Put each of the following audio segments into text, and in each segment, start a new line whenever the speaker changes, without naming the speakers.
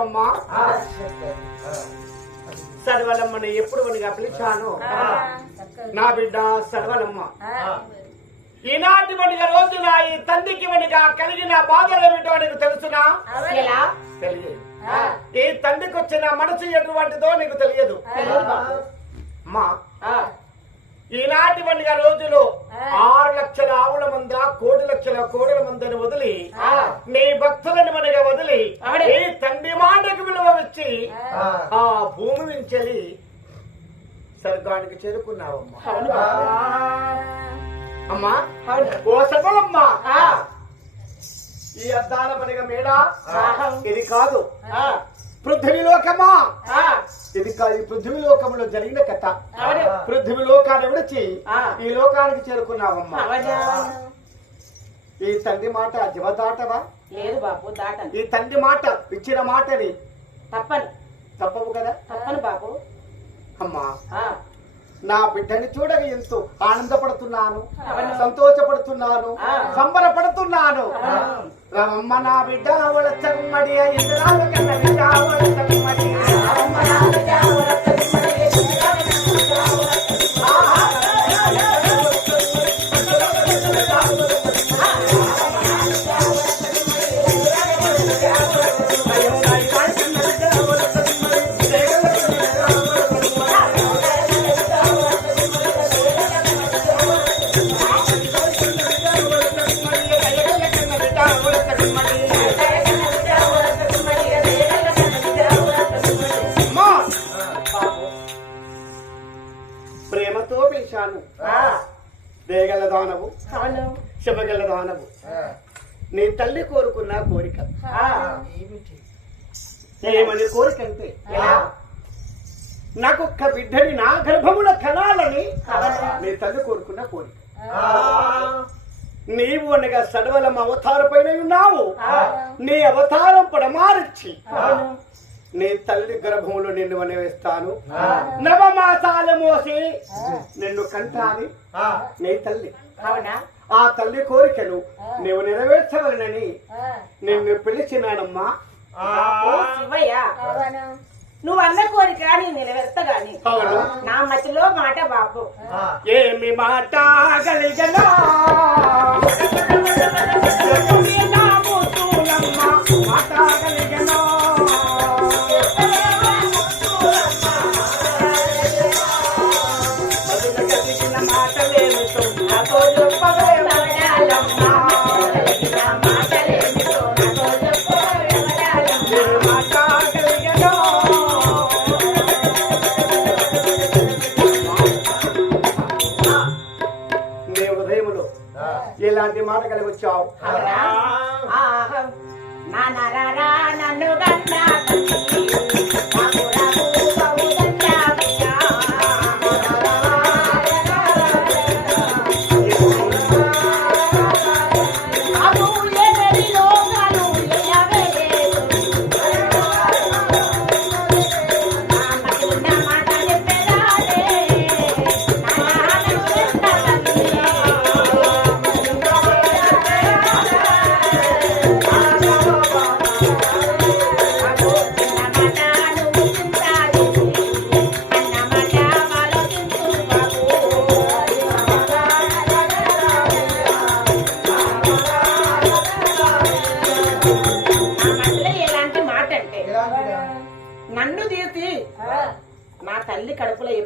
వింటావమ్మా సర్వలమ్మని ఎప్పుడు వనిగా పిలిచాను. నా బిడ్డ సర్వలమ్మ. ఈనాటి వనిగా రోజున ఈ తండ్రికి వనిగా కలిగిన బాధలు ఏమిటో నీకు తెలుసునా? తెలియదు. ఈ తండ్రికి వచ్చిన మనసు ఎటువంటిదో నీకు తెలియదు. లక్షల కోడల మందని వదిలి నీ భక్తులని మనగా వదిలి. ఈ తండ్రి మాటకు విలువ వచ్చి ఆ భూమి నుంచి స్వర్గానికి చేరుకున్నావమ్మా. అమ్మా. ఓ సఫలమ్మా
ఆ,
ఈ అద్దాల పనిగా మేడ. ఇది కాదు
ఆ,
పృథ్వీలోకమా
ఆ,
ఇది కాదు ఈ పృథ్వీలోకంలో జరిగిన కథ
అవును.
పృథ్వీలోకాన్ని విడిచి. ఈ లోకానికి చేరుకున్నావమ్మా? ఈ తండ్రి మాట జవదాటవా
లేదు బాబు దాటను.
ఈ తండ్రి మాట ఇచ్చిన మాటని
తప్పను.
తప్పవు కదా?
తప్పను బాబు.
అమ్మా నా బిడ్డని చూడగా ఎంతో ఆనందపడుతున్నాను. సంతోషపడుతున్నాను. సంబరపడుతున్నాను. రమమ్మ నా బిడ్డ అవల చమ్మడి ఇంద్రాల దానవు. శుభగల దానవు. నీ తల్లి కోరుకున్న కోరిక.
ఆ,
ఏమని కోరిక అంటే
ఎలా?
నాకు ఒక్క బిడ్డని నా గర్భముల కనాలని నీ తల్లి కోరుకున్న కోరిక. నీవు అనగా సడవలం అవతార పైన ఉన్నావు నీ అవతారం పడమారిచ్చి. నీ తల్లి గర్భములో నిన్ను వనవేస్తాను నవమాసాలు మోసి నిన్ను కంటాని నీ తల్లి.
అవునా?
ఆ తల్లి కోరికను నీవు నెరవేర్చవలనని నిన్ను పిలిచినానమ్మా
నువ్వు అన్న కోరిక నేను గాని.
అవును.
నా మతిలో మాట బాబు
ఏమి మాట కలిగనా నీ ఉదయములో ఇలాంటి మాట కలిగి వచ్చావు
అవునా? ఆహా. నా నరరా నన్ను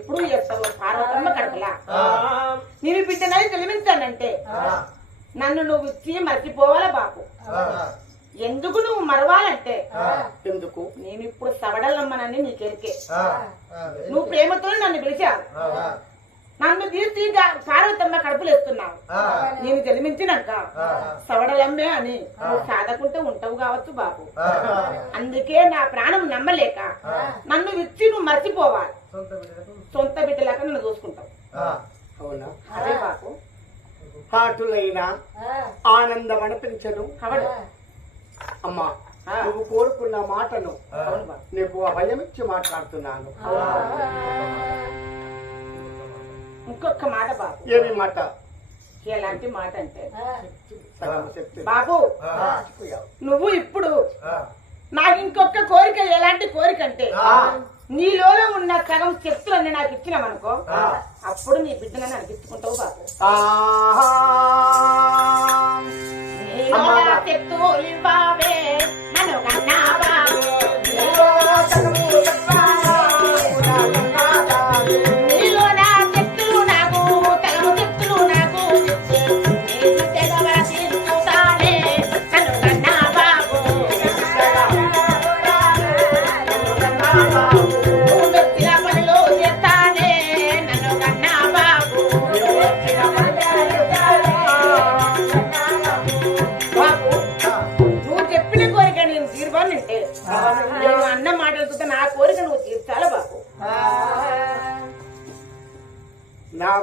ఎప్పుడు చేస్తావు? పార్వతమ్మ కడుపులా? నేను బిడ్డనని తెలిమించానంటే నన్ను నువ్వు ఇచ్చి మర్చిపోవాలా బాపు? ఎందుకు నువ్వు మరవాలంటే?
ఎందుకు?
నేను ఇప్పుడు సవడలమ్మనని నీకెరికే నువ్వు ప్రేమతో నన్ను పిలిచావు. నన్ను తీర్చి పార్వతమ్మ కడుపులు వేస్తున్నావు నేను జన్మించినాక సవడలమ్మే అని నువ్వు సాధకుంటూ ఉంటావు కావచ్చు బాబు అందుకే నా ప్రాణం నమ్మలేక నన్ను ఇచ్చి నువ్వు మర్చిపోవాలి. సొంత బిడ్డలాక నన్ను చూసుకుంటావు
అవునా?
అదే బాబు
హాటులైన ఆనందం అనిపించను.
అవడు
అమ్మా. నువ్వు కోరుకున్న మాటను నీకు అభయం ఇచ్చి మాట్లాడుతున్నాను.
ఇంకొక మాట బాబు.
ఏమి మాట?
ఎలాంటి మాట అంటే బాబు. నువ్వు ఇప్పుడు నాకు ఇంకొక కోరిక నీలో ఉన్న సగం శక్తులన్నీ నాకు ఇచ్చినామనుకో అప్పుడు నీ బిడ్డనని అనిపించుకుంటావు బాబు. నీలో శక్తులు ఇవ్వవే.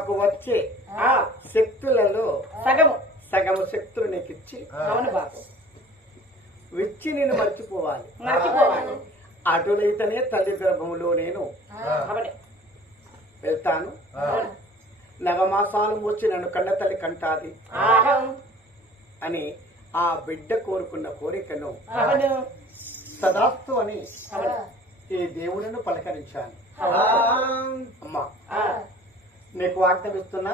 నాకు
వచ్చే ఆ శక్తులలో
సగము.
సగము శక్తులు నీకు ఇచ్చి
అవును బాబు.
విచ్చి నేను మర్చిపోవాలి.
మర్చిపోవాలి.
అటులైతేనే తల్లి గర్భములో నేను
అవనే.
వెళ్తాను. నవమాసాలు వచ్చి నన్ను కన్న తల్లి కంటాది.
ఆహం.
అని ఆ బిడ్డ కోరుకున్న కోరికను సదాస్తు అని ఈ దేవుడిని పలకరించాను. అమ్మా. నీకు ఆజ్ఞాపిస్తున్నా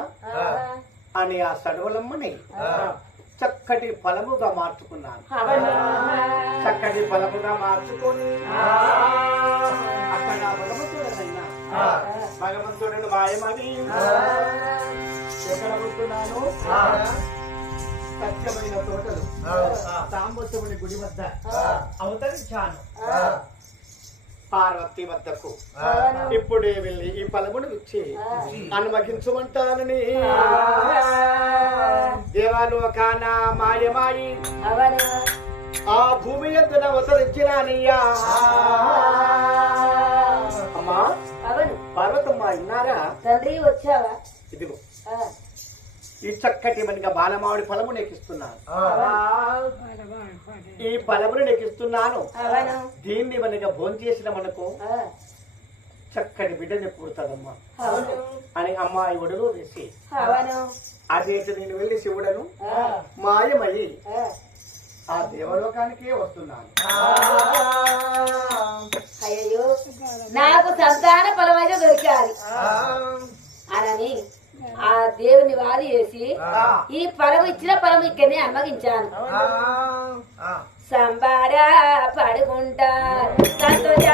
అని ఆ సడవలమ్మని చక్కటి ఫలముగా మార్చుకున్నాను. చక్కటి ఫలముగా మార్చుకొని. అక్కడ మాయమని ఎక్కడ పుట్టున్నాను సత్యమైన తోటలు. సాంబత్తుని గుడి వద్ద అవతరించాను. పార్వతి వద్దకు. ఇప్పుడే వెళ్ళి ఈ ఫలమును ఇచ్చి అనుమగించమంటానని దేవాలోకాన మాయమాయి. ఆ భూమి ఎద్దున అవతరించినానయ్యా అమ్మా పార్వతమ్మ విన్నారా
తండ్రి వచ్చావా?
ఈ చక్కటి మనక బాలమావిడి ఫలము నీకు ఇస్తున్నాను. ఈ ఫలమును నీకు ఇస్తున్నాను.
అవును.
దీన్ని మనక భోంచేసిన మనకు చక్కటి బిడ్డని పుడతాదమ్మా.
అవును.
అని అమ్మాయి ఒడిలో వేసి.
అవును.
అదేంటి నేను వెళ్ళి శివుడను?
ఆ,
మాయమయ్యి.
ఆ.
దేవలోకానికే వస్తున్నాను.
అయ్యో నాకు సంతాన అనని ఆ. వాది చేసి ఈ ఫలం ఇచ్చిన ఫలం ఇక్కడనే అమ్మగించాను సంబారా పడుకుంటా సంతోష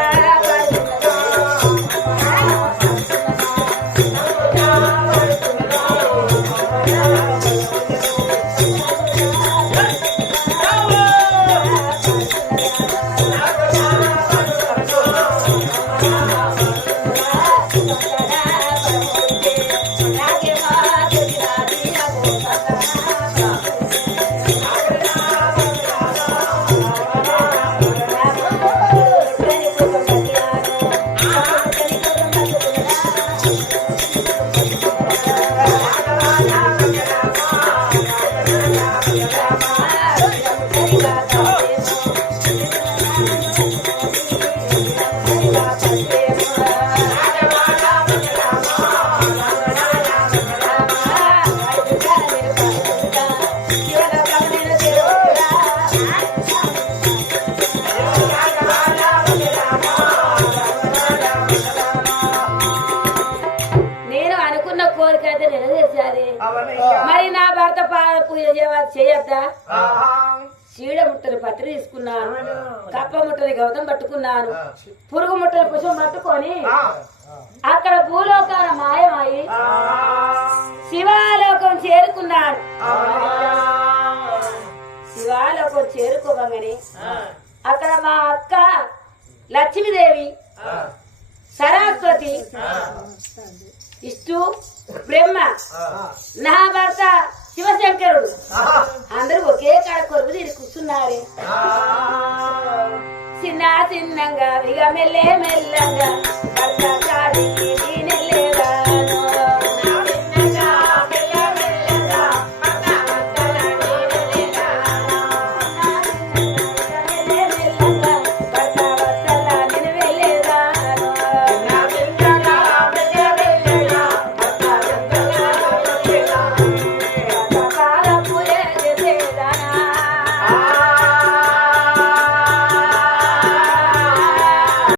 నేను చేయొద్దా? చీడ ముట్టని పత్రి తీసుకున్నాను. కప్ప ముట్టని గౌతం పట్టుకున్నాను. పురుగు ముట్టని పుష్పం పట్టుకొని అక్కడ భూలోకాల మాయమాయి శివాలోకం చేరుకున్నాడు. శివాలోకం చేరుకోవగానే అక్కడ మా అక్క లక్ష్మీదేవి సరస్వతి ఇష్టు బ్రహ్మ నా భర్త శివశంకరుడు. అందరూ ఒకే కాడ కొరువు తీరి కూర్చున్నారే. చిన్న చిన్నంగా ఇక మెల్లే మెల్లంగా